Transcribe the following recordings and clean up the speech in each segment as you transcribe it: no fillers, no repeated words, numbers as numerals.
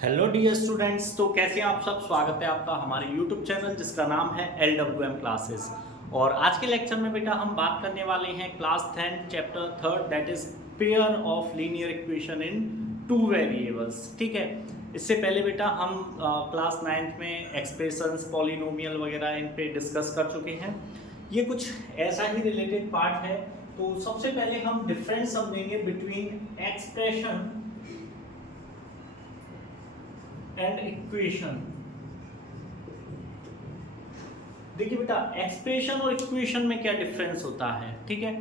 Hello dear students. तो कैसे हैं आप सब। स्वागत है आपका हमारे यूट्यूब चैनल जिसका नाम है LWM क्लासेस। और आज के लेक्चर में बेटा हम बात करने वाले हैं class 10 chapter 3 that is pair of linear equation in two variables. ठीक है। इससे पहले बेटा हम क्लास 9th में एक्सप्रेशंस पॉलिनोमियल वगैरह इन पे डिस्कस कर चुके हैं। ये कुछ ऐसा ही रिलेटेड पार्ट है। तो सबसे पहले हम डिफरेंस समझेंगे बिटवीन एक्सप्रेशन एंड इक्वेशन। देखिए बेटा, एक्सप्रेशन और इक्वेशन में क्या डिफरेंस होता है। ठीक है,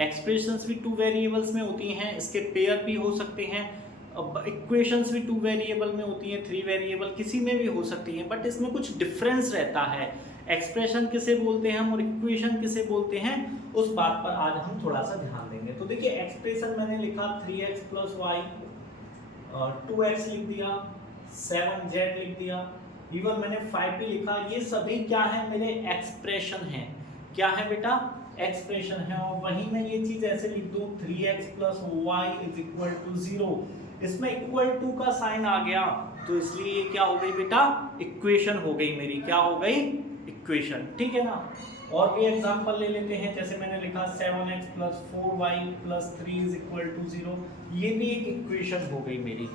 एक्सप्रेशंस भी टू वेरिएबल्स में होती हैं, इसके पेयर भी हो सकते हैं। अब इक्वेशंस भी टू वेरिएबल में होती हैं, थ्री वेरिएबल किसी में भी हो सकती हैं, बट इसमें कुछ डिफरेंस रहता है। एक्सप्रेशन किसे बोलते हैं हम और इक्वेशन किसे बोलते हैं, उस बात पर आज हम थोड़ा सा ध्यान देंगे। तो देखिए, एक्सप्रेशन मैंने लिखा 3x + y, 2x लिख दिया, 7z लिख दिया, इवन मैंने 5 भी लिखा। ये सभी क्या है, मेरे एक्सप्रेशन हैं। क्या है बेटा, एक्सप्रेशन है। और वहीं मैं ये चीज ऐसे लिख दूं 3x + y = 0। इसमें इक्वल टू का साइन आ गया, तो इसलिए ये क्या हो गई बेटा, इक्वेशन हो गई मेरी। क्या हो गई, इक्वेशन। ठीक है ना। और भी एग्जांपल ले लेते हैं, जैसे मैंने लिखा 7x + 4y + 3 = 0। ये भी एक इक्वेशन हो गई मेरी।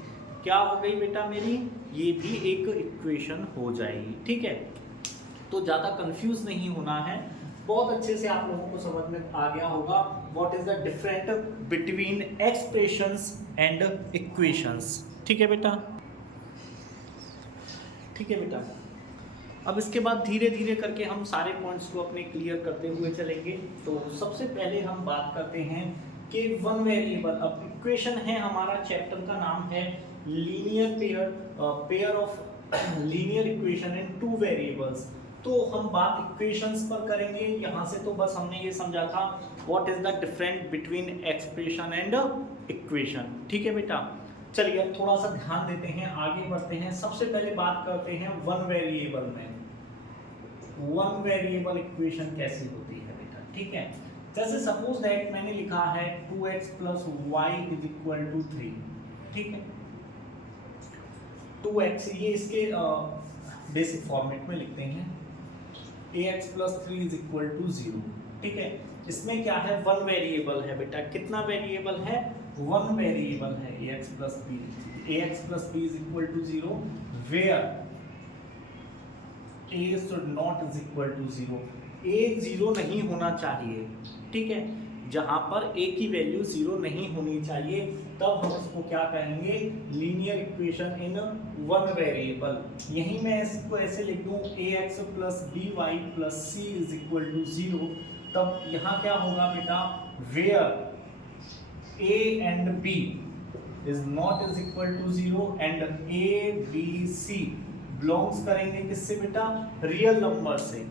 क्या हो गई बेटा मेरी, ये भी एक इक्वेशन हो जाएगी। ठीक है, तो ज़्यादा कंफ्यूज नहीं होना है। बहुत अच्छे से आप लोगों को समझ में आ गया होगा what is the different between expressions and equations. ठीक है बेटा, ठीक है बेटा। अब इसके बाद धीरे धीरे करके हम सारे पॉइंट्स को अपने क्लियर करते हुए चलेंगे। तो सबसे पहले हम बात करते हैं कि वन वेरिएबल। अब इक्वेशन है, हमारा चैप्टर का नाम है linear pair of linear equation in two variables. तो हम बात इक्वेशंस पर करेंगे। यहाँ से तो बस हमने ये समझा था what is the difference between expression and equation. ठीक है बेटा, चलिए थोड़ा सा ध्यान देते हैं, आगे बढ़ते हैं। सबसे पहले बात करते हैं वन वेरिएबल में। वन वेरिएबल इक्वेशन कैसी होती है बेटा। ठीक है, जैसे सपोज दैट मैंने लिखा है 2x + y = 3। ठीक है, 2x, ये इसके बेसिक फॉर्मेट में लिखते हैं, ax + 3 = 0। ठीक है, इसमें क्या है, वन वेरिएबल है बेटा। कितना वेरिएबल है, वन वेरिएबल है। ax + b = 0 where a should not is equal to 0। a 0 नहीं होना चाहिए। ठीक है, जहां पर a की वैल्यू 0 नहीं होनी चाहिए, तब हम इसको क्या कहेंगे, linear equation in one variable. यहीं मैं इसको ऐसे लिख दूं ax + by + c = 0। तब यहाँ क्या होगा बेटा, where a and b is not is equal to 0 and a b c belongs करेंगे किससे बेटा, रियल नंबर से।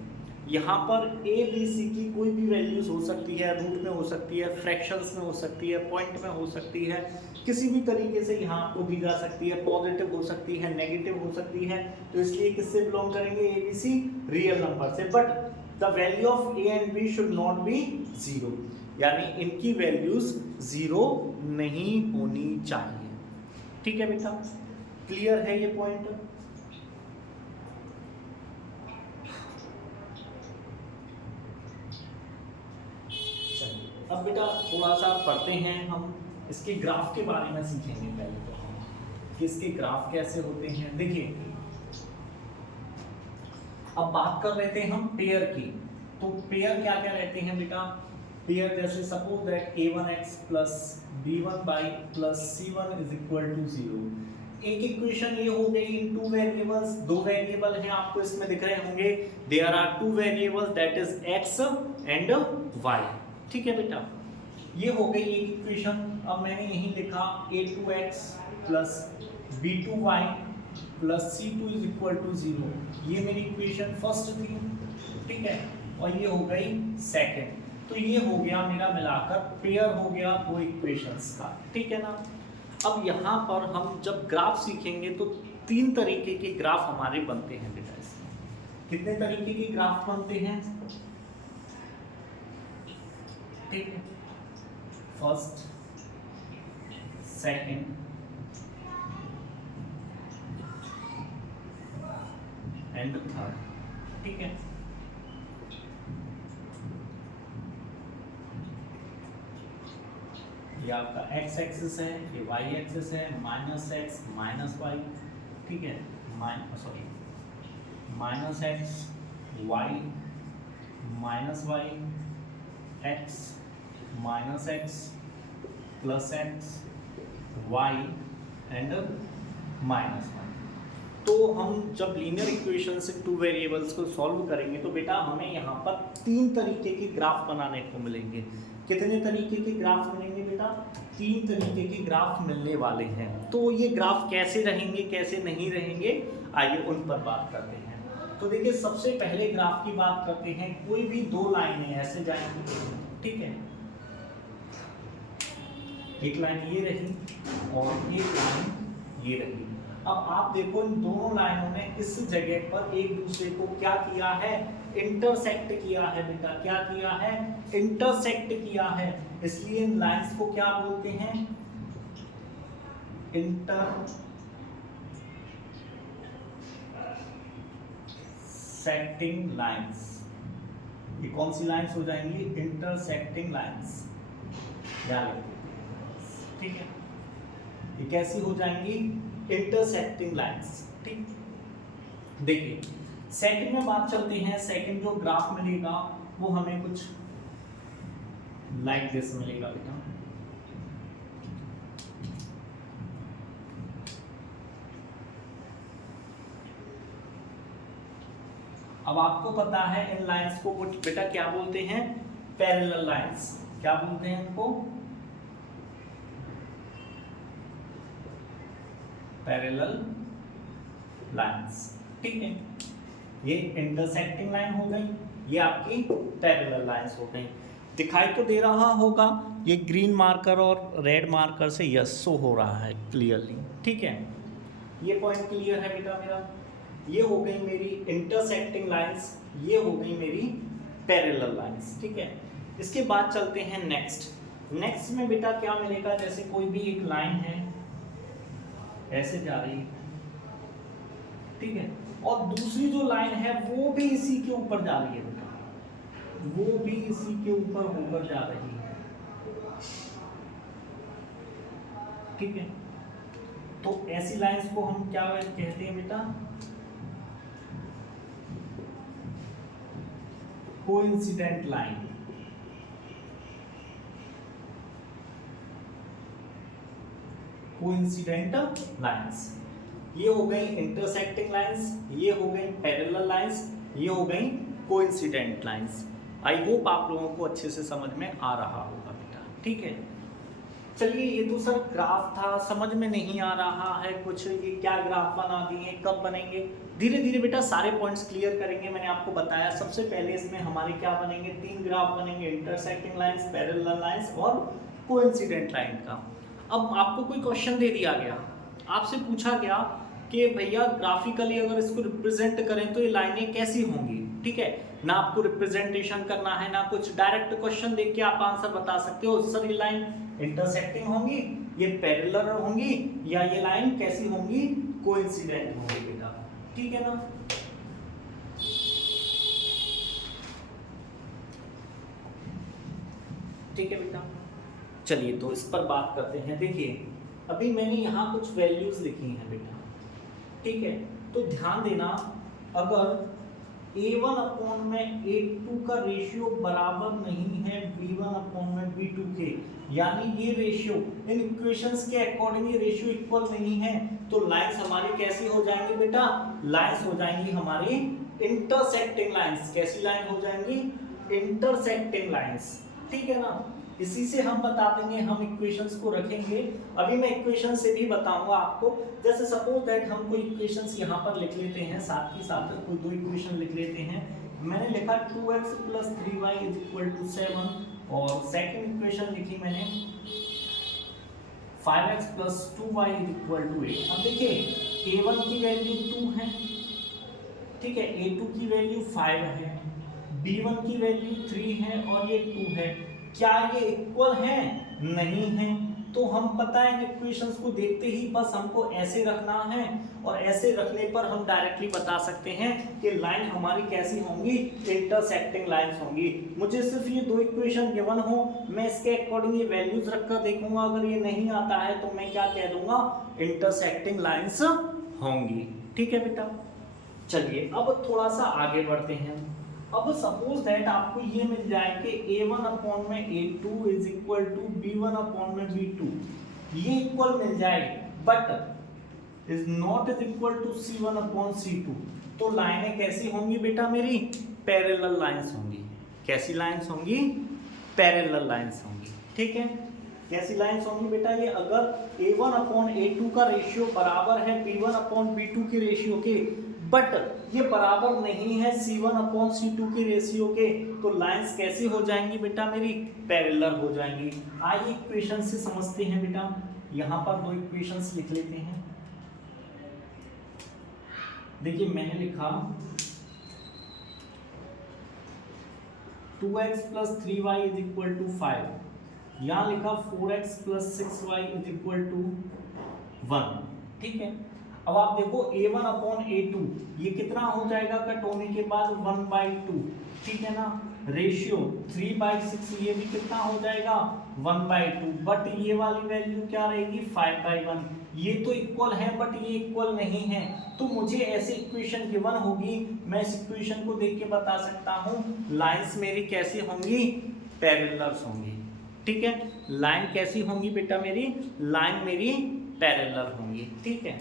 यहाँ पर ए बी सी की कोई भी वैल्यूज हो सकती है, रूट में हो सकती है, फ्रैक्शंस में हो सकती है, पॉइंट में हो सकती है, किसी भी तरीके से यहाँ आपको दी जा सकती है। पॉजिटिव हो सकती है, नेगेटिव हो सकती है। तो इसलिए किससे बिलोंग करेंगे, A B C real number से। But the value of A and B should not be 0, यानी इनकी वैल्यूज 0 नहीं होनी चाहिए। ठीक है बेटा, क्लियर है ये पॉइंट। अब बेटा थोड़ा सा पढ़ते हैं हम, इसके ग्राफ के बारे में सीखेंगे पहले तो हम कि इसके ग्राफ कैसे होते हैं। देखिए, अब बात कर रहे थे हम पेयर की। तो पेयर क्या क्या रहते हैं बेटा, पेयर जैसे suppose that a1x + b1y + c1 = 0। एक इक्वेशन ये हो गई इन टू वेरिएबल्स। दो वेरिएबल हैं, आपको इसमें दिख रहे होंगे, there are two variables that is x and y। ठीक है बेटा, ये हो गई एक इक्वेशन। अब मैंने यहीं लिखा a2x + b2y + c2 = 0। ये मेरी इक्वेशन फर्स्ट थी। ठीक है, और ये हो गई सेकंड। तो ये हो गया मेरा मिलाकर पेयर हो गया दो इक्वेशंस का। ठीक है ना। अब यहाँ पर हम जब ग्राफ सीखेंगे तो तीन तरीके के ग्राफ हमारे बनते हैं बेटा। इसमें कितने तरीके के ग्राफ बनते हैं, ठीक है, फर्स्ट, सेकंड, एंड थर्ड, ठीक है। ये आपका x एक्सिस है, ये y एक्सिस है, माइनस एक्स माइनस वाई, ठीक है, minus x y minus y, x minus x plus x y and minus y. तो हम जब लीनियर इक्वेशन से टू वेरिएबल्स को सॉल्व करेंगे तो बेटा हमें यहाँ पर 3 तरीके के ग्राफ बनाने को मिलेंगे। कितने तरीके के ग्राफ मिलेंगे बेटा? 3 तरीके के ग्राफ मिलने वाले हैं। तो ये ग्राफ कैसे रहेंगे कैसे नहीं रहेंगे, आइए उन पर बात करते हैं। तो देखिए सबसे पहले ग्राफ की बात करते हैं। कोई भी 2 लाइनें ऐसे जाएंगी, ठीक है, एक लाइन ये रही और एक लाइन ये रही। अब आप देखो इन दोनों लाइनों ने इस जगह पर एक दूसरे को क्या किया है, इंटरसेक्ट किया है बेटा। क्या किया है? इंटरसेक्ट किया है। इसलिए इन लाइंस को क्या बोलते हैं? Intersecting lines. ये कौन सी लाइंस हो जाएंगी? इंटरसेक्टिंग लाइंस, ठीक है। ये कैसी हो जाएंगी? इंटरसेक्टिंग लाइंस, ठीक। देखिए सेकंड में बात चलते हैं। सेकंड जो ग्राफ मिलेगा वो हमें कुछ लाइक दिस मिलेगा बेटा। अब आपको पता है इन लाइंस को बेटा क्या बोलते हैं? Parallel lines. क्या बोलते हैं इनको? पैरेलल लाइंस, ठीक है। ये इंटरसेक्टिंग लाइन हो गई, ये आपकी पैरेलल लाइंस हो गई। दिखाई तो दे रहा होगा ये ग्रीन मार्कर और रेड मार्कर से यस शो हो रहा है क्लियरली, ठीक है। ये पॉइंट क्लियर है बेटा मेरा। ये हो गई मेरी इंटरसेक्टिंग लाइंस, ये हो गई मेरी पैरेलल लाइंस, ठीक है। इसके बाद चलते हैं नेक्स्ट में बेटा क्या मिलेगा? जैसे कोई भी एक लाइन है ऐसे जा रही, ठीक है, और दूसरी जो लाइन है वो भी इसी के ऊपर जा रही है बेटा, वो भी इसी के ऊपर होकर जा रही है, ठीक है। तो ऐसी लाइंस को हम क्या कहते हैं बेटा? Coincident line. Coincidental lines. ये हो गई इंटरसेक्टिंग लाइंस, ये हो गई पैरेलल लाइंस, ये हो गई कोइंसिडेंट लाइंस। आई होप आप लोगों को अच्छे से समझ में आ रहा होगा बेटा, ठीक है। चलिए ये तो सर ग्राफ था, समझ में नहीं आ रहा है कुछ, ये क्या ग्राफ बना दिए, कब बनेंगे? धीरे धीरे बेटा सारे पॉइंट्स क्लियर करेंगे। मैंने आपको बताया सबसे पहले इसमें हमारे क्या बनेंगे? 3 ग्राफ बनेंगे, इंटरसेक्टिंग लाइंस, पैरेलल लाइंस और कोइंसिडेंट लाइन का। अब आपको कोई क्वेश्चन दे दिया गया, आपसे पूछा गया कि भैया ग्राफिकली अगर इसको रिप्रेजेंट करें तो ये लाइनें कैसी होंगी, ठीक है। ना आपको रिप्रेजेंटेशन करना है ना कुछ, डायरेक्ट क्वेश्चन देख के आप आंसर बता सकते हो। सर ये लाइन इंटरसेक्टिंग होंगी, ये पैरेलल होंगी, या ये लाइन कैसी होंगी? कोइंसिडेंट होंगी बेटा, ठीक है ना। ठीक है बेटा, चलिए तो इस पर बात करते हैं। देखिए अभी मैंने यहाँ कुछ वैल्यूज लिखी हैं बेटा, ठीक है। तो ध्यान देना, अगर A1 अपॉन में A2 का रेशियो बराबर नहीं है B1 अपॉन में B2 के, यानी ये रेशियो इन इक्वेशंस के अकॉर्डिंग ये रेशियो इक्वल नहीं है, तो लाइंस हमारी कैसी हो जाएंगी बेटा? लाइंस हो जाएंगी हमारी इंटरसेक्टिंग लाइंस। कैसी लाइन हो जाएंगी? इंटरसेक्टिंग लाइंस, ठीक है ना। इसी से हम बता देंगे, हम इक्वेशंस को रखेंगे। अभी मैं इक्वेशन से भी बताऊंगा आपको। जैसे सपोज दैट हम कोई इक्वेशंस यहाँ पर लिख लेते हैं, साथ ही साथ कोई 2 इक्वेशन लिख लेते हैं। मैंने लिखा 2x + 3y = 7 और सेकंड इक्वेशन लिखी मैंने 5x + 2y = 8। अब देखिए a1 की वैल्यू 2 है, ठीक है, a2 की वैल्यू 5 है, b1 की वैल्यू 3 है और ये 2 है। क्या ये इक्वल हैं? नहीं है। तो हम पता है इन इक्वेशंस को देखते ही बस हमको ऐसे रखना है, और ऐसे रखने पर हम डायरेक्टली बता सकते हैं कि लाइन हमारी कैसी होंगी, इंटरसेक्टिंग लाइंस होंगी। मुझे सिर्फ ये दो इक्वेशन गिवन हो, मैं इसके अकॉर्डिंग ये वैल्यूज रखकर देखूंगा, अगर ये नहीं आता है तो मैं क्या कह दूंगा, इंटरसेक्टिंग लाइंस होंगी। ठीक है बेटा, चलिए अब थोड़ा सा आगे बढ़ते हैं। अब सपोज दैट आपको ये मिल जाए कि a1 अपॉन में a2 is equal to b1 upon में b2, ये इक्वल मिल जाए, but is not is equal to c1 upon c2, तो लाइनें कैसी होंगी बेटा मेरी, पैरेलल लाइंस होंगी। कैसी लाइंस होंगी, पैरेलल लाइंस होंगी। ठीक है, कैसी लाइंस होंगी बेटा, ये अगर a1 अपॉन a2 का रेशियो बराबर है b1 अपॉन b2 के रेशियो के, बट ये बराबर नहीं है c1 अपॉन c2 के रेशियो के, तो लाइंस कैसी हो जाएंगी बेटा मेरी, पैरेलल हो जाएंगी। आइए इक्वेशन से समझते हैं बेटा, यहाँ पर दो इक्वेशंस लिख लेते हैं। देखिए मैंने लिखा 2x plus 3y is equal to 5, यहाँ लिखा 4x plus 6y is equal to 1। ठीक है, अब आप देखो a1 अपॉन a2 ये कितना हो जाएगा कट होने के बाद 1/2, ठीक है ना, रेशियो 3/6 ये भी कितना हो जाएगा 1/2, बट ये वाली वैल्यू क्या रहेगी 5/1। ये तो इक्वल है बट ये इक्वल नहीं है, तो मुझे ऐसी इक्वेशन गिवन होगी, मैं इस इक्वेशन को देख के बता सकता हूँ लाइंस मेरी कैसी होंगी, पैरेलल्स होंगी। ठीक है, लाइन कैसी होंगी बेटा मेरी, लाइन मेरी पैरेलल होंगी। ठीक है,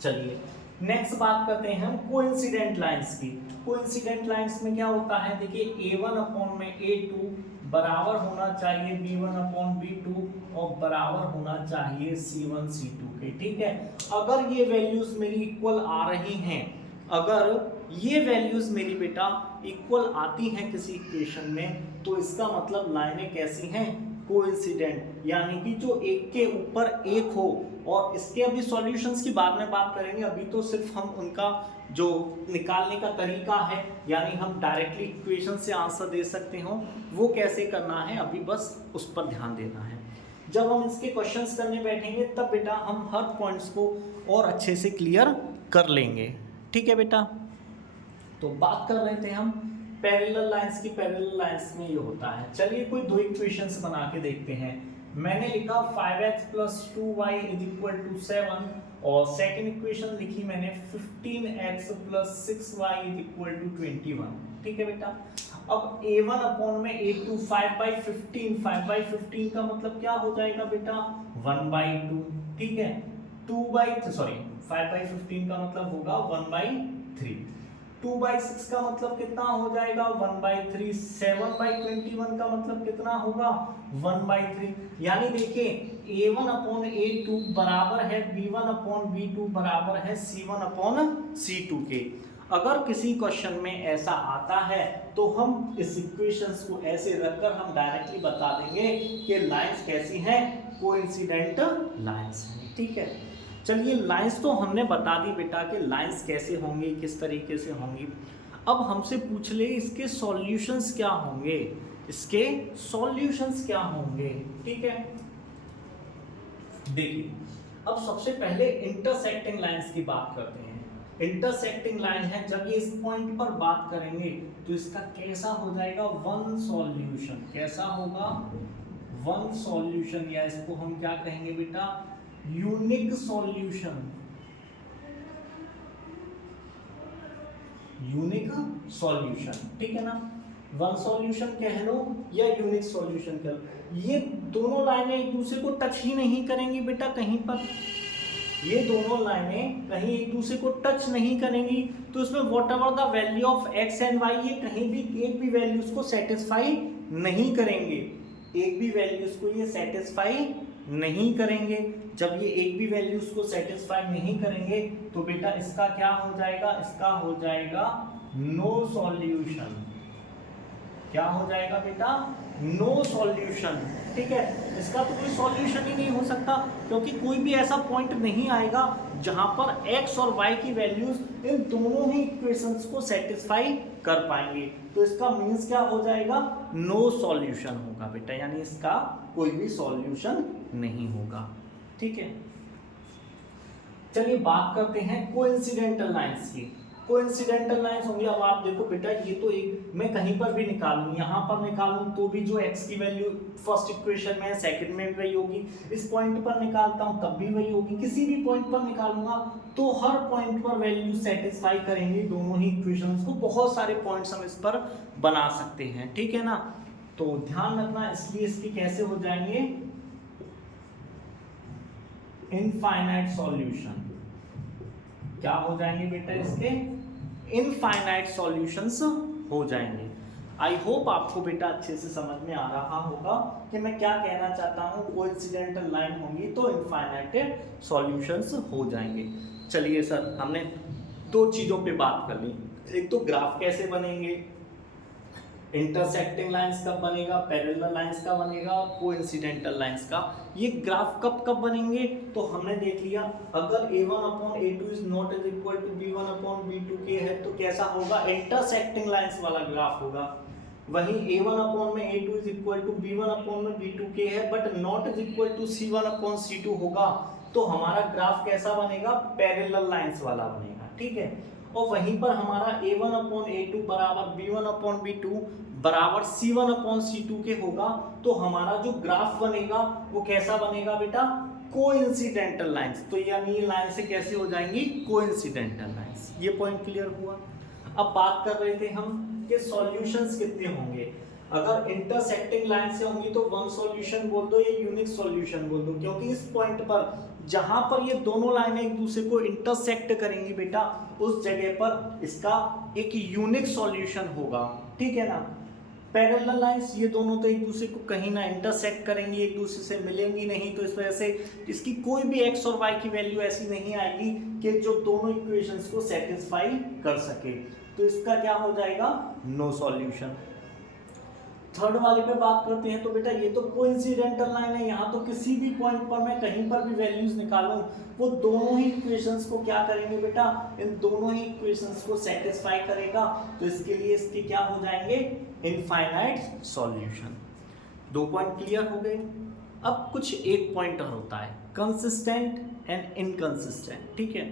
चलिए नेक्स्ट बात करते हैं हम कोइंसिडेंट लाइंस की। कोइंसिडेंट लाइंस में क्या होता है, देखिए a1 अपॉन में a2 बराबर होना चाहिए b1 अपॉन b2 और बराबर होना चाहिए c1 c2 के। ठीक है, अगर ये वैल्यूज मेरी इक्वल आ रही हैं, अगर ये वैल्यूज मेरी बेटा इक्वल आती हैं किसी इक्वेशन में, तो इसका मतलब लाइनें कैसी हैं, कोइंसिडेंट, यानी कि जो एक के ऊपर एक हो। और इसके अभी सॉल्यूशंस की बाद में बात करेंगे, अभी तो सिर्फ हम उनका जो निकालने का तरीका है, यानी हम डायरेक्टली इक्वेशन से आंसर दे सकते हो, वो कैसे करना है अभी बस उस पर ध्यान देना है। जब हम इसके क्वेश्चंस करने बैठेंगे तब बेटा हम हर पॉइंट्स को और अच्छे से क्लियर कर लेंगे। ठीक है बेटा, तो बात कर रहे थे हम पैरेलल लाइंस की। पैरेलल लाइंस में ये होता है, चलिए कोई दो इक्वेशंस बना के देखते हैं। मैंने लिखा 5x plus 2y is equal to 7, और सेकेंड इक्वेशन लिखी मैंने 15x plus 6y is equal to 21। ठीक है बेटा, अब a1 अपॉन में a2 5/15, 5/15 का मतलब क्या हो जाएगा बेटा 1/2। ठीक है, 5/15 का मतलब होगा 1/3, 2/6 का मतलब कितना हो जाएगा 1/3, 7/21 का मतलब कितना होगा 1/3। यानी देखिए a1 अपॉन a2 बराबर है b1 अपॉन b2 बराबर है c1 अपॉन c2 के। अगर किसी क्वेश्चन में ऐसा आता है तो हम इस इक्वेशंस को ऐसे रखकर हम डायरेक्टली बता देंगे कि लाइंस कैसी हैं, कोइंसिडेंट लाइंस हैं। ठीक है, चलिए लाइंस तो हमने बता दी बेटा कि लाइंस कैसे होंगी, किस तरीके से होंगी। अब हमसे पूछ ले इसके सॉल्यूशंस क्या होंगे, इसके सॉल्यूशंस क्या होंगे। ठीक है, देखिए अब सबसे पहले इंटरसेक्टिंग लाइंस की बात करते हैं। इंटरसेक्टिंग लाइन है, जब ये इस पॉइंट पर बात करेंगे तो इसका कैसा हो जाएगा वन सॉल्यूशन। कैसा होगा वन सॉल्यूशन, या इसको हम क्या कहेंगे बेटा यूनिक सॉल्यूशन। यूनिक सॉल्यूशन, ठीक है ना, वन सॉल्यूशन कह लो या यूनिक सॉल्यूशन कह लो। ये दोनों लाइनें एक दूसरे को टच ही नहीं करेंगी बेटा कहीं पर, ये दोनों लाइनें कहीं एक दूसरे को टच नहीं करेंगी, तो इसमें whatever the value of x and y, ये कहीं भी एक भी वैल्यूज को सेटिस्फाई नहीं करेंगे, एक भी वैल्यूज को ये सेटिस्फाई नहीं करेंगे। जब ये एक भी वैल्यूज को सेटिस्फाई नहीं करेंगे तो बेटा इसका क्या हो जाएगा, इसका हो जाएगा नो सॉल्यूशन। क्या हो जाएगा बेटा नो सॉल्यूशन। ठीक है, इसका तो कोई सॉल्यूशन ही नहीं हो सकता, क्योंकि कोई भी ऐसा पॉइंट नहीं आएगा जहां पर x और y की वैल्यूज इन दोनों ही इक्वेशंस को सेटिस्फाई कर पाएंगे। तो इसका मीन्स क्या हो जाएगा, नो सॉल्यूशन होगा बेटा, यानी इसका कोई भी सॉल्यूशन नहीं होगा। ठीक है, चलिए बात करते हैं कोइंसिडेंटल लाइंस की। कोइंसिडेंटल लाइंस होंगी, अब आप देखो बेटा ये तो एक मैं कहीं पर भी निकालूं, यहाँ पर निकालूं तो भी जो x की वैल्यू फर्स्ट इक्वेशन में है सेकंड में भी वही होगी, इस पॉइंट पर निकालता हूं तब भी वही होगी, किसी भी पॉइंट पर निकालूंगा तो हर पॉइंट पर वैल्यू सेटिस्फाई करेंगे दोनों ही इक्वेशंस को। बहुत सारे पॉइंट्स हम इस पर बना सकते हैं, ठीक है ना। तो ध्यान रखना, इसलिए इसके कैसे हो जाएंगे, इनफाइनाइट सॉल्यूशन। क्या हो जाएंगे बेटा इसके, इनफाइनाइट सॉल्यूशंस हो जाएंगे। आई होप आपको बेटा अच्छे से समझ में आ रहा होगा कि मैं क्या कहना चाहता हूँ। कोइंसिडेंटल लाइन होंगी तो इनफाइनाइट सॉल्यूशंस हो जाएंगे। चलिए सर, हमने दो चीजों पे बात कर ली, एक तो ग्राफ कैसे बनेंगे, इंटरसेक्टिंग लाइंस कब बनेगा, पैरेलल लाइंस का बनेगा, कोइंसिडेंटल लाइंस का। ये ग्राफ कब कब बनेंगे तो हमने देख लिया, अगर a1/a2 is not is equal to b1/b2 है तो कैसा होगा, इंटरसेक्टिंग लाइंस वाला ग्राफ होगा। वहीं a1/a2 is equal to b1/b2 है but not is equal to c1/c2 होगा, तो हमारा ग्राफ कैसा बनेगा, पैरेलल लाइंस वाला बनेगा। ठीक है, और वहीं पर हमारा a1/a2 बराबर b1/b2 बराबर c1/c2 के होगा, तो हमारा जो ग्राफ बनेगा वो कैसा बनेगा बेटा, कोइंसिडेंटल लाइंस। तो यानी ये लाइन से कैसे हो जाएंगी, कोइंसिडेंटल लाइंस। ये पॉइंट क्लियर हुआ। अब बात कर रहे थे हम कि सॉल्यूशंस कितने होंगे। अगर इंटरसेक्टिंग लाइन से होंगी तो वन सॉल्यूशन बोल दो या यूनिक सॉल्यूशन बोल दो, क्योंकि इस पॉइंट पर जहां पर ये दोनों लाइनें एक दूसरे को इंटरसेक्ट करेंगी बेटा, उस जगह पर इसका एक यूनिक सॉल्यूशन होगा। ठीक है ना। पैरेलल लाइंस ये दोनों तो एक दूसरे को कहीं ना इंटरसेक्ट करेंगी, एक दूसरे से मिलेंगी नहीं, तो इस वजह से इसकी कोई भी x और y की वैल्यू ऐसी नहीं आएगी कि जो दोनों इक्वेशंस को सेटिस्फाई कर सके, तो इसका क्या हो जाएगा, नो सॉल्यूशन। थर्ड वाले पे बात करते हैं, तो बेटा ये तो कोइंसिडेंटल लाइन है, यहाँ तो किसी भी पॉइंट पर मैं कहीं पर भी वैल्यूज निकालूं वो दोनों ही इक्वेशंस को क्या करेंगे बेटा, इन दोनों ही इक्वेशंस को सेटिस्फाई करेगा, तो इसके लिए इसके क्या हो जाएंगे, इनफाइनाइट सॉल्यूशन। दो पॉइंट क्लियर हो गए। अब कुछ एक पॉइंट और होता है, कंसिस्टेंट एंड इनकंसिस्टेंट। ठीक है,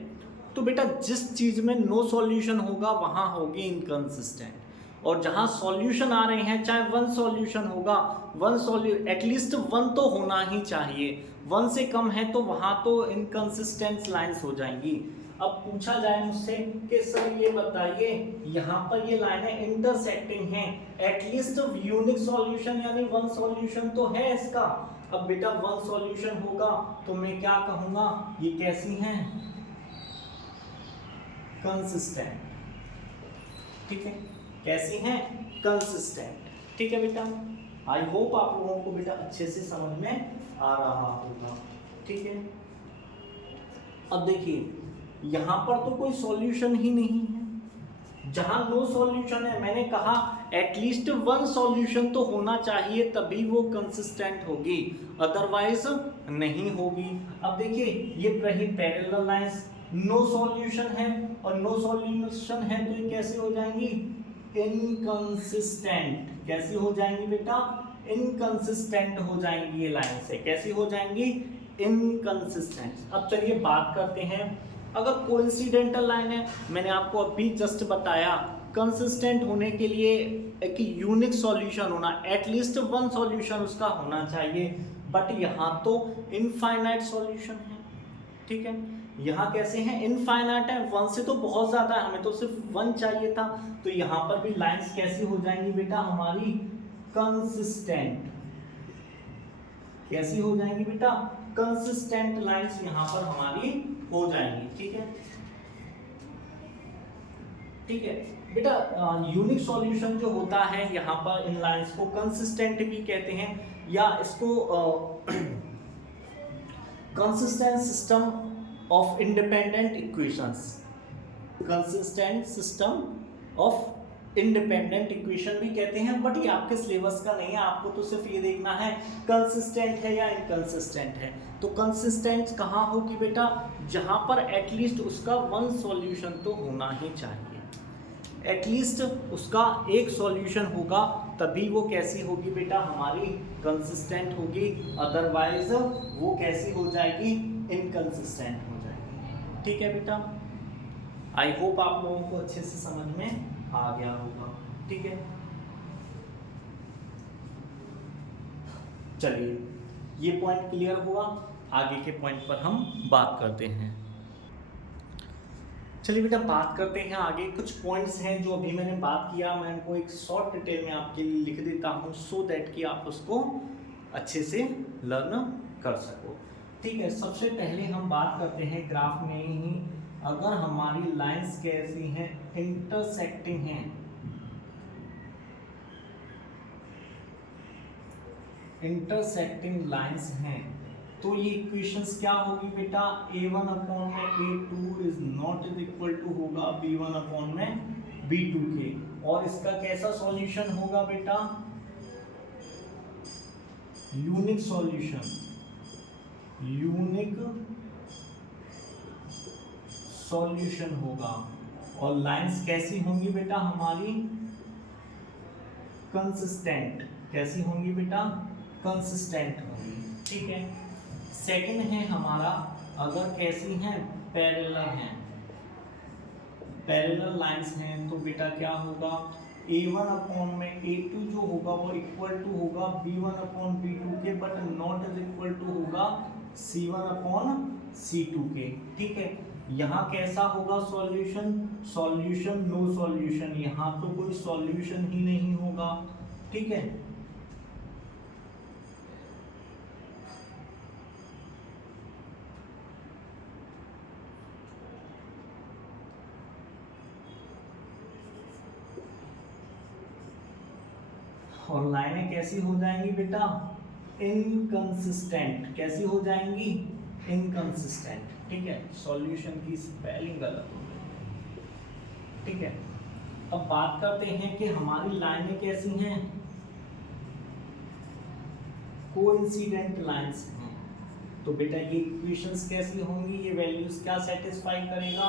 तो बेटा जिस चीज में नो सॉल्यूशन होगा वहां होगी इनकंसिस्टेंट, और जहां सॉल्यूशन आ रहे हैं चाहे वन सॉल्यूशन होगा, एटलीस्ट वन तो होना ही चाहिए, वन से कम है तो वहां तो इनकंसिस्टेंट लाइंस हो जाएंगी। अब पूछा जाए मुझसे कि सर ये बताइए यहाँ पर ये लाइनें इंटरसेक्टिंग हैं, एटलीस्ट यूनिक सॉल्यूशन यानी वन सॉल्यूशन तो है इसका। अब बेटा वन सॉल्यूशन होगा तो मैं क्या कहूँगा, ये कैसी हैं, कंसिस्टेंट। ठीक है, कैसी हैं, कंसिस्टेंट। ठीक है बेटा, आई होप आप लोगों को बेटा अच्छे से समझ में आ रहा होगा। ठीक है, अब देखिए यहाँ पर तो कोई सॉल्यूशन ही नहीं है, जहां नो सॉल्यूशन है मैंने कहा एटलीस्ट वन सॉल्यूशन तो होना चाहिए तभी वो कंसिस्टेंट होगी, अदरवाइज नहीं होगी। अब देखिए ये रही पैरेलल लाइंस, नो सॉल्यूशन है और नो सॉल्यूशन है तो ये कैसे हो जाएंगी, इनकंसिस्टेंट। कैसी हो जाएंगी बेटा, इनकंसिस्टेंट हो जाएंगी ये लाइन से, कैसी हो जाएंगी, इनकंसिस्टेंट। अब चलिए बात करते हैं, अगर कोइंसिडेंटल लाइन है, मैंने आपको अभी जस्ट बताया कंसिस्टेंट होने के लिए एक यूनिक सॉल्यूशन होना, एटलीस्ट वन सॉल्यूशन उसका होना चाहिए, बट यहाँ तो इनफाइनाइट सॉल्यूशन है। ठीक है, यहाँ कैसे हैं, इनफाइनाइट है, वन से तो बहुत ज्यादा है, हमें तो सिर्फ वन चाहिए था, तो यहाँ पर भी लाइंस कैसी हो जाएंगी बेटा हमारी, कंसिस्टेंट। कैसी हो जाएंगी बेटा, कंसिस्टेंट लाइंस यहाँ पर हमारी हो जाएंगी। ठीक है, ठीक है बेटा, यूनिक सॉल्यूशन जो होता है यहाँ पर इन लाइंस को कंसिस्टेंट भी कहते हैं, या इसको consistent system of independent equations, consistent system of independent equation भी कहते हैं, बट ये आपके सिलेबस का नहीं है, आपको तो सिर्फ ये देखना है कंसिस्टेंट है या इनकंसिस्टेंट है। तो कंसिस्टेंट कहाँ होगी बेटा, जहां पर एटलीस्ट उसका वन सॉल्यूशन तो होना ही चाहिए, एटलीस्ट उसका एक सॉल्यूशन होगा, तभी वो कैसी होगी बेटा, हमारी कंसिस्टेंट होगी, अदरवाइज वो कैसी हो जाएगी, इनकंसिस्टेंट हो जाएगी। ठीक है बेटा, आई होप आप लोगों को अच्छे से समझ में आ गया होगा। ठीक है, चलिए ये पॉइंट क्लियर हुआ, आगे के पॉइंट पर हम बात करते हैं। चलिए बेटा बात करते हैं आगे, कुछ पॉइंट्स हैं जो अभी मैंने बात किया, मैं उनको एक शॉर्ट डिटेल में आपके लिए लिख देता हूं, सो दैट कि आप उसको अच्छे से लर्न कर सको। ठीक है, सबसे पहले हम बात करते हैं ग्राफ में ही, अगर हमारी लाइंस कैसी हैं, इंटरसेक्टिंग हैं, इंटरसेक्टिंग लाइंस हैं, तो ये इक्वेशंस क्या होगी बेटा, a1 अपॉन में a2 is not is equal to होगा b1 अपॉन में b2 के, और इसका कैसा सॉल्यूशन होगा बेटा, यूनिक सॉल्यूशन, यूनिक सॉल्यूशन होगा, और लाइंस कैसी होंगी बेटा हमारी, कंसिस्टेंट, कैसी होंगी बेटा, कंसिस्टेंट होंगी। ठीक है, सेकंड है हमारा, अगर कैसी हैं, पैरेलल हैं, पैरेलल लाइंस हैं, तो बेटा क्या होगा, a1 अपॉन में a2 जो होगा वो इक्वल टू होगा b1 अपॉन b2 के, but not is equal to होगा c1 अपॉन c2 के। ठीक है, यहाँ कैसा होगा सॉल्यूशन, सॉल्यूशन नो सॉल्यूशन, यहाँ तो कोई सॉल्यूशन ही नहीं होगा। ठीक है, और लाइनें कैसी हो जाएंगी बेटा, इनकंसिस्टेंट, कैसी हो जाएंगी, इनकंसिस्टेंट। ठीक है, सॉल्यूशन की स्पेलिंग गलत हो गई। ठीक है, अब बात करते हैं कि हमारी लाइनें कैसी हैं, कोइंसिडेंट लाइंस हैं, तो बेटा ये इक्वेशंस कैसी होंगी, ये वैल्यूज क्या सेटिस्फाई करेगा,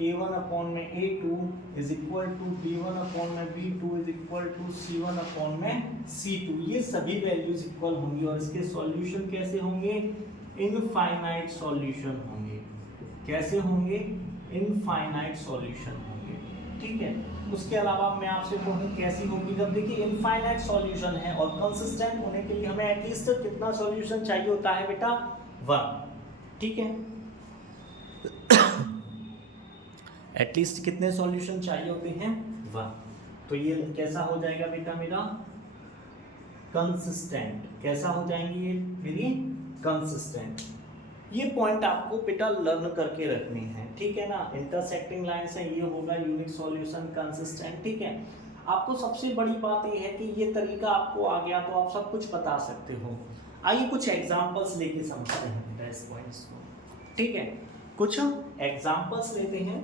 a1 अपॉन में a2 is equal to b1 upon में b2 is equal to c1 upon में c2, ये सभी वैल्यूज इक्वल होंगी, और इसके सॉल्यूशन कैसे होंगे, इनफाइनाइट सॉल्यूशन होंगे, कैसे होंगे, इनफाइनाइट सॉल्यूशन होंगे। ठीक है, उसके अलावा मैं आपसे कहूँ कैसी होगी, जब देखिए इनफाइनाइट सॉल्यूशन है और कंसिस्टेंट होने के लिए हमें एटलीस्ट कितना सॉल्यूशन चाहिए होता है बेटा, 1। ठीक है, एटलीस्ट कितने सॉल्यूशन चाहिए होते हैं, 1। तो ये कैसा हो जाएगा बेटा मेरा, कंसिस्टेंट, कैसा हो जाएंगे ये मेरी, कंसिस्टेंट। ये पॉइंट आपको बेटा लर्न करके रखने हैं। ठीक है ना, इंटरसेक्टिंग लाइंस है, ये होगा यूनिक सॉल्यूशन, कंसिस्टेंट। ठीक है, आपको सबसे बड़ी बात ये है कि ये तरीका आपको आ गया तो आप सब कुछ बता सकते हो। आइए कुछ एग्जांपल्स लेके समझते हैं बेटा इस पॉइंट्स को। ठीक है, कुछ एग्जांपल्स लेते हैं,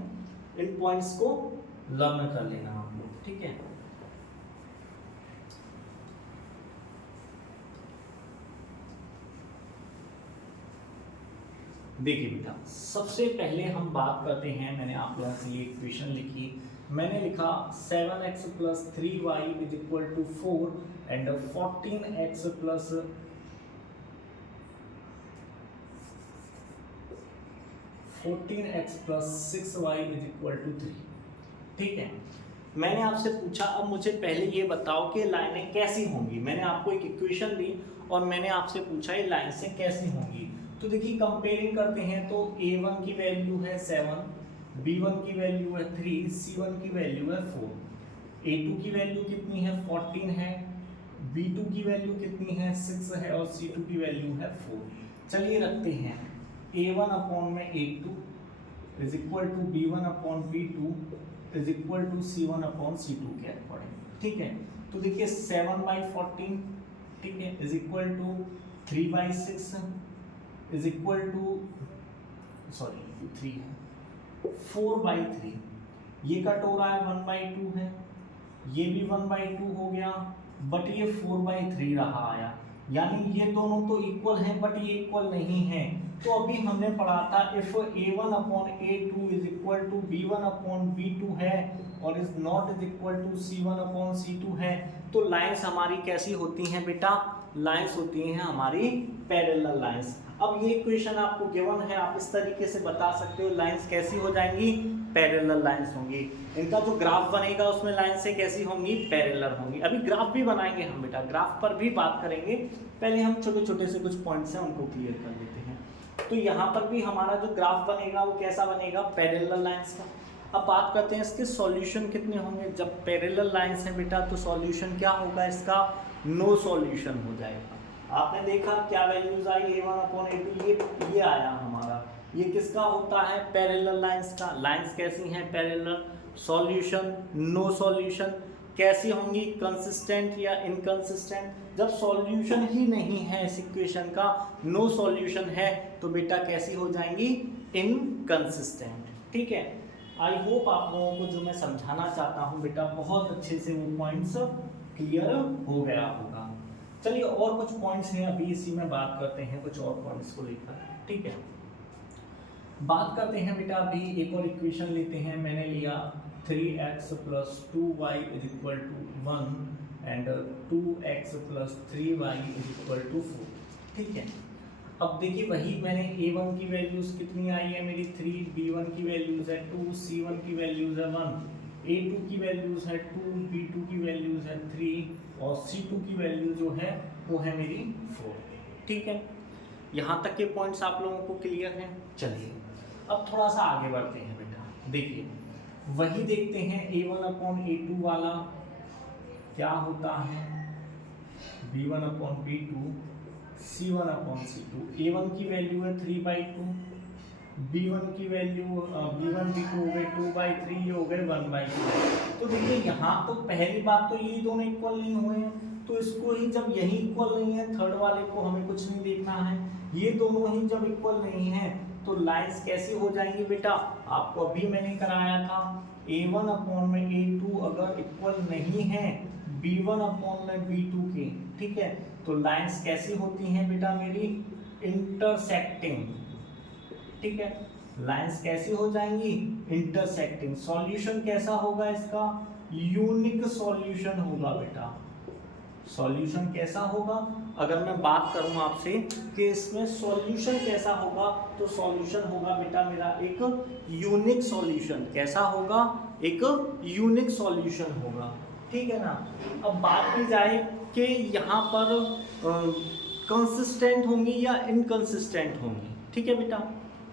इन पॉइंट्स को लर्न कर लेना आप लोग। ठीक है, देखिए बेटा सबसे पहले हम बात करते हैं, मैंने आप लोगों से ये इक्वेशन लिखी, मैंने लिखा 7x + 3y = 4 and 14x + 6y = 3। ठीक है, मैंने आपसे पूछा, अब मुझे पहले ये बताओ कि लाइनें कैसी होंगी। मैंने आपको एक इक्वेशन दी और मैंने आपसे पूछा ये लाइन से कैसी होंगी। तो देखिए कंपेयरिंग करते हैं, तो a1 की वैल्यू है 7, b1 की वैल्यू है 3, c1 की वैल्यू है 4, a2 की वैल्यू कितनी है 14 है, b2 की वैल्यू कितनी है 6 है, और c2 की वैल्यू है 4। चलिए रखते हैं a1 अपॉन में a2 is equal to b1 upon b2 is equal to c1 upon c2 के अकॉर्डिंग। ठीक है, तो देखिए 7/14, ठीक है, is equal to 3/6 is equal to, sorry 3 है, 4/3, ये कट हो रहा है 1/2 है, ये भी 1/2 हो गया, बट ये 4/3 रहा आया, यानी ये दोनों तो इक्वल हैं बट ये इक्वल नहीं है। तो अभी हमने पढ़ा था if a1/a2 is equal to b1/b2 है और is not is equal to c1/c2 है, तो लाइंस हमारी कैसी होती हैं बेटा, लाइंस होती हैं हमारी पैरेलल लाइंस। अब ये इक्वेशन आपको गिवन है, आप इस तरीके से बता सकते हो लाइंस कैसी हो जाएंगी, पैरेलल लाइंस होंगी। इनका जो ग्राफ बनेगा उसमें लाइन से कैसी होंगी, पैरेलल होंगी। अभी ग्राफ भी बनाएंगे हम बेटा, ग्राफ पर भी बात करेंगे, पहले हम छोटे छोटे से कुछ पॉइंट्स हैं उनको क्लियर कर लेते हैं। तो यहाँ पर भी हमारा जो ग्राफ बनेगा वो कैसा बनेगा, पैरेलल लाइंस का। अब बात करते हैं इसके सॉल्यूशन कितने होंगे। जब पैरेलल लाइंस है बेटा तो सॉल्यूशन क्या होगा इसका, नो सॉल्यूशन हो जाएगा। आपने देखा क्या वैल्यूज आई, a1/a2 ये आया हमारा, ये किसका होता है, पैरेलल लाइंस का। लाइंस कैसी हैं, पैरेलल। सॉल्यूशन नो सॉल्यूशन, कैसी होंगी, कंसिस्टेंट या इनकंसिस्टेंट। जब सॉल्यूशन ही नहीं है इस इक्वेशन का, नो सॉल्यूशन है, तो बेटा कैसी हो जाएंगी, इनकंसिस्टेंट। ठीक है, आई होप आप लोगों को जो मैं समझाना चाहता हूँ बेटा बहुत अच्छे से वो पॉइंट्स क्लियर हो गया होगा। चलिए और कुछ पॉइंट्स हैं, अभी इसी में बात करते हैं कुछ और पॉइंट्स को लेकर। ठीक है, बात करते हैं बेटा अभी एक और इक्वेशन लेते हैं। मैंने लिया 3x + 2y = 1 and 2x + 3y = 4। ठीक है, अब देखिए वही मैंने a1 की वैल्यूज कितनी आई है मेरी 3, b1 की वैल्यूज है 2, c1 की वैल्यूज है 1, a2 की वैल्यूज है 2, b2 की वैल्यूज है 3 और c2 की वैल्यू जो है वो है मेरी 4। ठीक है, यहाँ तक के पॉइंट्स आप लोगों को क्लियर हैं। चलिए अब थोड़ा सा आगे बढ़ते हैं बेटा, देखिए वही देखते हैं a1/a2 वाला क्या होता है, b1/b2, c1/c2। a1 की वैल्यू है 3/2, b1 की वैल्यू b1 b2 हो गए 2/3, ये हो गए 1/2। तो देखिए यहाँ तो पहली बात तो ये दोनों इक्वल नहीं हुए हैं, तो इसको ही जब यही इक्वल नहीं है, थर्ड वाले को हमें कुछ नहीं देखना है, ये दोनों ही जब इक्वल नहीं है तो लाइंस कैसी हो जाएंगी बेटा, आपको अभी मैंने कराया था a1/a2 अगर इक्वल नहीं है b1/b2 के, ठीक है, तो लाइंस कैसी होती हैं बेटा मेरी, इंटरसेक्टिंग। ठीक है, लाइंस कैसी हो जाएंगी, इंटरसेक्टिंग। सॉल्यूशन कैसा होगा इसका, यूनिक सॉल्यूशन होगा बेटा। सॉल्यूशन कैसा होगा, अगर मैं बात करूं आपसे कि इसमें सॉल्यूशन कैसा होगा, तो सॉल्यूशन होगा बेटा मेरा एक यूनिक सॉल्यूशन। कैसा होगा, एक यूनिक सॉल्यूशन होगा। ठीक है ना। अब बात की जाए कि यहाँ पर कंसिस्टेंट होंगी या इनकंसिस्टेंट होंगी। ठीक है बेटा,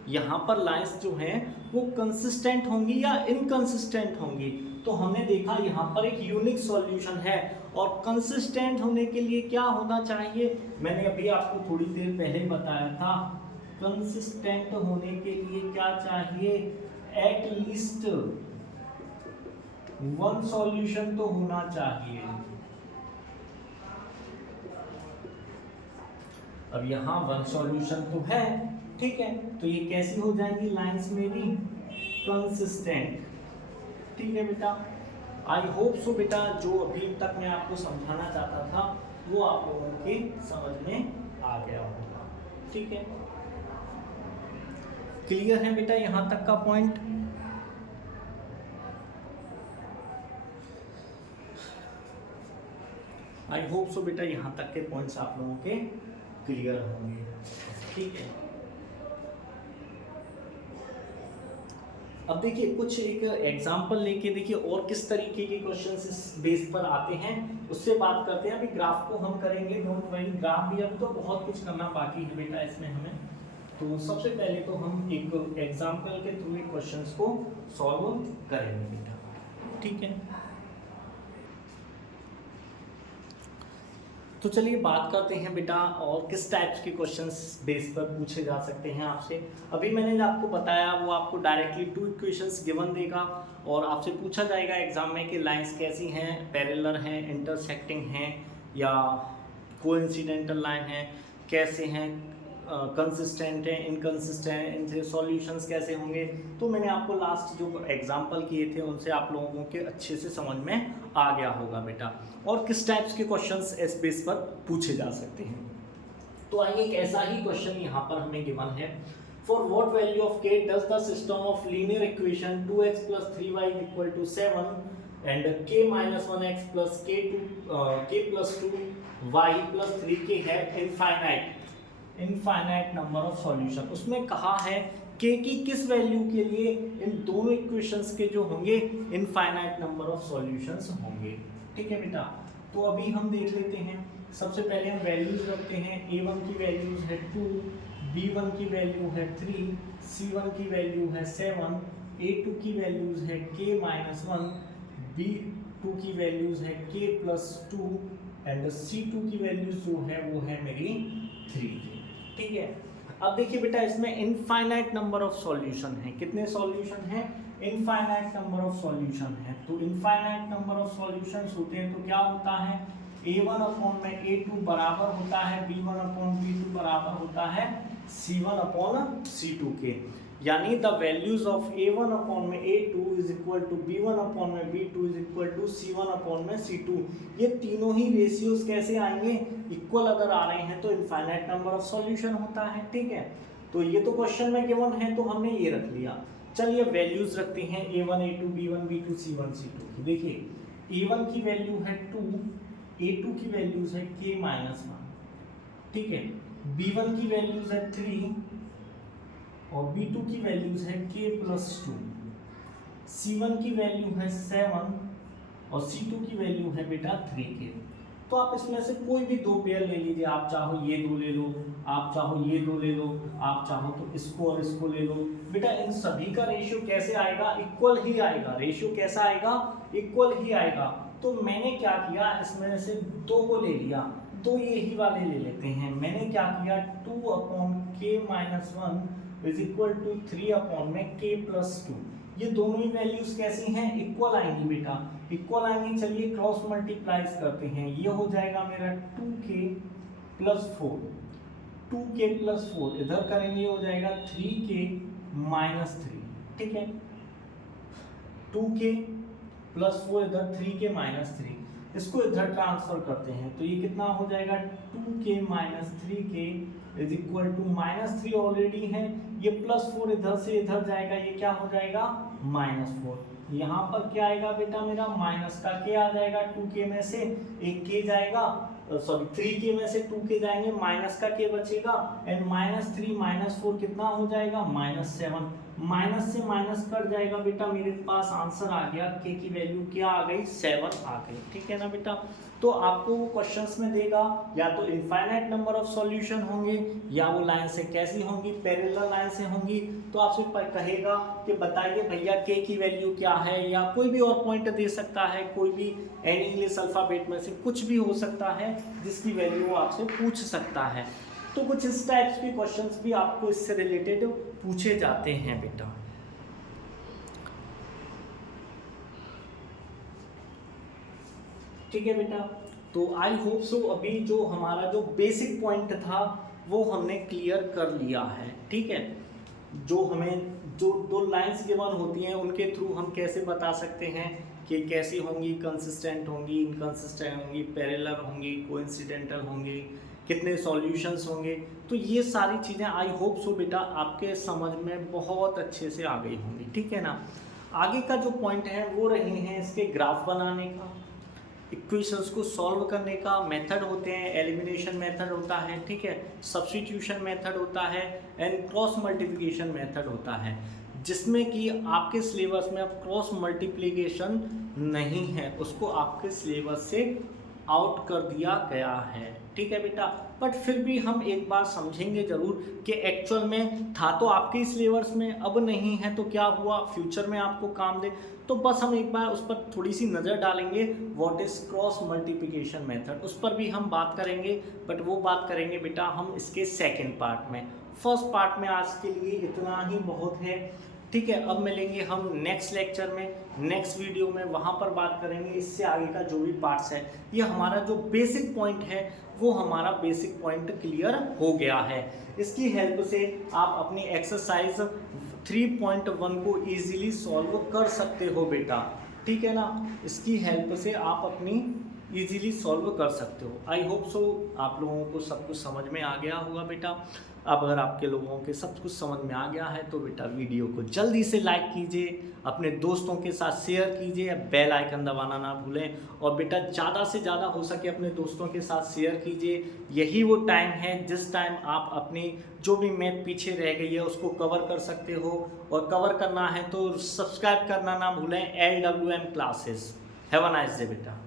यहाँ पर लाइंस जो हैं वो कंसिस्टेंट होंगी या इनकंसिस्टेंट होंगी। तो हमने देखा यहाँ पर एक यूनिक सॉल्यूशन है, और कंसिस्टेंट होने के लिए क्या होना चाहिए, मैंने अभी आपको थोड़ी देर पहले बताया था, कंसिस्टेंट होने के लिए क्या चाहिए, एटलीस्ट वन सॉल्यूशन तो होना चाहिए। अब यहाँ वन सॉल्यूशन तो है, ठीक है, तो ये कैसी हो जाएंगी लाइंस मेरी, कंसिस्टेंट। ठीक है बेटा, आई होप सो बेटा जो अभी तक मैं आपको समझाना चाहता था वो आप लोगों के समझ में आ गया होगा। ठीक है, क्लियर है बेटा यहाँ तक का पॉइंट। आई होप सो बेटा यहाँ तक के पॉइंट्स आप लोगों के क्लियर होंगे। ठीक है, अब देखिए कुछ एक एग्जांपल लेके देखिए और किस तरीके के क्वेश्चंस इस बेस पर आते हैं उससे बात करते हैं। अभी ग्राफ को हम करेंगे, डोंट वरी, ग्राफ भी अभी तो बहुत कुछ करना बाकी है बेटा इसमें हमें। तो सबसे पहले तो हम एक एग्जांपल के थ्रू क्वेश्चंस को सॉल्व करेंगे बेटा। ठीक है, तो चलिए बात करते हैं बेटा और किस टाइप्स के क्वेश्चंस बेस पर पूछे जा सकते हैं आपसे। अभी मैंने जो आपको बताया वो आपको डायरेक्टली 2 इक्वेशंस गिवन देगा और आपसे पूछा जाएगा एग्जाम में कि लाइंस कैसी हैं, पैरेलल हैं, इंटरसेक्टिंग हैं या कोइंसिडेंटल लाइन हैं, कैसे हैं, कंसिस्टेंट है, इनकंसिस्टेंट, इनसे सॉल्यूशंस कैसे होंगे, तो मैंने आपको लास्ट जो एग्जांपल किए थे उनसे आप लोगों के अच्छे से समझ में आ गया होगा बेटा, और किस टाइप्स के क्वेश्चंस इस बेस पर पूछे जा सकते हैं। तो आइए एक ऐसा ही क्वेश्चन यहाँ पर हमें गिवन है, for what value of k does the system of linear equation 2x + 3y = 7 and k - 1x + k + 2y + 3k है इनफाइनाइट नंबर ऑफ सॉल्यूशन। उसमें कहा है k की किस वैल्यू के लिए इन दोनों इक्वेशंस के जो होंगे इनफाइनाइट नंबर ऑफ सॉल्यूशंस होंगे। ठीक है बेटा, तो अभी हम देख लेते हैं। सबसे पहले हम वैल्यूज रखते हैं। a1 की वैल्यूज है 2, b1 की वैल्यू है 3, c1 की वैल्यू है 7, a2 की वैल्यूज है k - 1, b2 की वैल्यूज है k + 2 एंड c2 की वैल्यूज जो है वो है मेरी 3। ठीक है, अब देखिए बेटा इसमें इनफाइनाइट नंबर ऑफ सॉल्यूशन है। कितने सॉल्यूशन हैं? इनफाइनाइट नंबर ऑफ सॉल्यूशन है। तो इनफाइनाइट नंबर ऑफ सॉल्यूशंस होते हैं तो क्या होता है, a1/a2 बराबर होता है b1/b2 बराबर होता है c1/c2 के, यानी the values of a1/a2 is equal to b1/b2 is equal to c1/c2। ये तीनों ही रेशियोज कैसे आएंगे, इक्वल अगर आ रहे हैं तो इनफाइनाइट नंबर ऑफ सॉल्यूशन होता है। ठीक है, तो ये तो क्वेश्चन में गिवन है तो हमने ये रख लिया। चलिए वैल्यूज रखते हैं a1 a2 b1 b2 c1 c2 की। देखिए a1 की वैल्यू है 2, a2 की वैल्यूज है k - 1, ठीक है, b1 की वैल्यूज है 3 और b2 की वैल्यूज है k + 2, c1 की वैल्यू है 7 और c2 की वैल्यू है बेटा 3k। तो आप इसमें से कोई भी दो पेयर ले लीजिए, आप चाहो ये दो ले लो, आप चाहो ये दो ले लो, आप चाहो तो इसको और इसको ले लो। बेटा इन सभी का रेशियो कैसे आएगा, इक्वल ही आएगा। रेशियो कैसा आएगा, इक्वल ही आएगा। तो मैंने क्या किया, इसमें से दो को ले लिया, दो यही वाले ले लेते हैं। मैंने क्या किया, 2/k - 1 is equal to 3/k + 2। ये दोनों ही वैल्यूज कैसी हैं, इक्वल आएंगी बेटा, इक्वल आएंगी। चलिए क्रॉस मल्टीप्लाइज करते हैं, ये हो जाएगा मेरा 2k + 4, 2k + 4 इधर करेंगे हो जाएगा 3k - 3। ठीक है, 2k + 4 इधर 3k - 3, इसको इधर ट्रांसफर करते हैं तो ये कितना हो जाएगा, 2k - 3k is equal to -3 already है, ये +4 इधर से इधर जाएगा, ये क्या हो जाएगा -4। यहाँ पर क्या आएगा बेटा, मेरा माइनस का k आ जाएगा, 2k में से एक k जाएगा, सॉरी 3k में से 2k जाएंगे, माइनस का k बचेगा एंड -3 - 4 कितना हो जाएगा, -7। माइनस से माइनस कट जाएगा बेटा, मेरे पास आंसर आ गया, k की वैल्यू क्या आ गई, 7 आ गई। ठीक है ना बेटा, तो आपको वो क्वेश्चंस में देगा या तो इनफाइनाइट नंबर ऑफ सॉल्यूशन होंगे या वो लाइन से कैसी होंगी, पैरेलल लाइन से होंगी। तो आपसे कहेगा कि बताइए भैया k की वैल्यू क्या है, या कोई भी और पॉइंट दे सकता है, कोई भी एनी इंग्लिश अल्फाबेट में से कुछ भी हो सकता है जिसकी वैल्यू वो आपसे पूछ सकता है। तो कुछ इस टाइप्स के क्वेश्चंस भी आपको इससे रिलेटेड पूछे जाते हैं बेटा। ठीक है बेटा, तो आई होप सो अभी जो हमारा जो बेसिक पॉइंट था वो हमने क्लियर कर लिया है। ठीक है, जो हमें जो दो लाइंस गिवन होती हैं उनके थ्रू हम कैसे बता सकते हैं कि कैसी होंगी, कंसिस्टेंट होंगी, इनकंसिस्टेंट होंगी, पैरेलल होंगी, कोइंसिडेंटल होंगी, कितने सॉल्यूशंस होंगे। तो ये सारी चीज़ें आई होप सो बेटा आपके समझ में बहुत अच्छे से आ गई होंगी। ठीक है ना, आगे का जो पॉइंट है वो रहे हैं इसके ग्राफ बनाने का, इक्वेशंस को सॉल्व करने का मेथड होते हैं, एलिमिनेशन मेथड होता है, ठीक है, सब्स्टिट्यूशन मेथड होता है एंड क्रॉस मल्टीप्लिकेशन मेथड होता है, जिसमें कि आपके सिलेबस में अब क्रॉस मल्टीप्लिकेशन नहीं है, उसको आपके सिलेबस से आउट कर दिया गया है। ठीक है बेटा, बट फिर भी हम एक बार समझेंगे जरूर कि एक्चुअल में था तो आपके सिलेबस में, अब नहीं है तो क्या हुआ, फ्यूचर में आपको काम दे। तो बस हम एक बार उस पर थोड़ी सी नज़र डालेंगे, what is cross multiplication method, उस पर भी हम बात करेंगे, बट वो बात करेंगे बेटा हम इसके सेकेंड पार्ट में। फर्स्ट पार्ट में आज के लिए इतना ही बहुत है। ठीक है, अब मिलेंगे हम नेक्स्ट लेक्चर में, नेक्स्ट वीडियो में, वहाँ पर बात करेंगे इससे आगे का जो भी पार्ट्स है। ये हमारा जो बेसिक पॉइंट है वो हमारा बेसिक पॉइंट क्लियर हो गया है। इसकी हेल्प से आप अपनी एक्सरसाइज 3.1 को इजीली सॉल्व कर सकते हो बेटा, ठीक है ना। इसकी हेल्प से आप अपनी इजीली सॉल्व कर सकते हो। आई होप सो आप लोगों को सब कुछ समझ में आ गया होगा बेटा। अब अगर आपके लोगों के सब कुछ समझ में आ गया है तो बेटा वीडियो को जल्दी से लाइक कीजिए, अपने दोस्तों के साथ शेयर कीजिए, बेल आइकन दबाना ना भूलें, और बेटा ज़्यादा से ज़्यादा हो सके अपने दोस्तों के साथ शेयर कीजिए। यही वो टाइम है जिस टाइम आप अपनी जो भी मैथ पीछे रह गई है उसको कवर कर सकते हो, और कवर करना है तो सब्सक्राइब करना ना भूलें LWM classes. Have a nice day बेटा।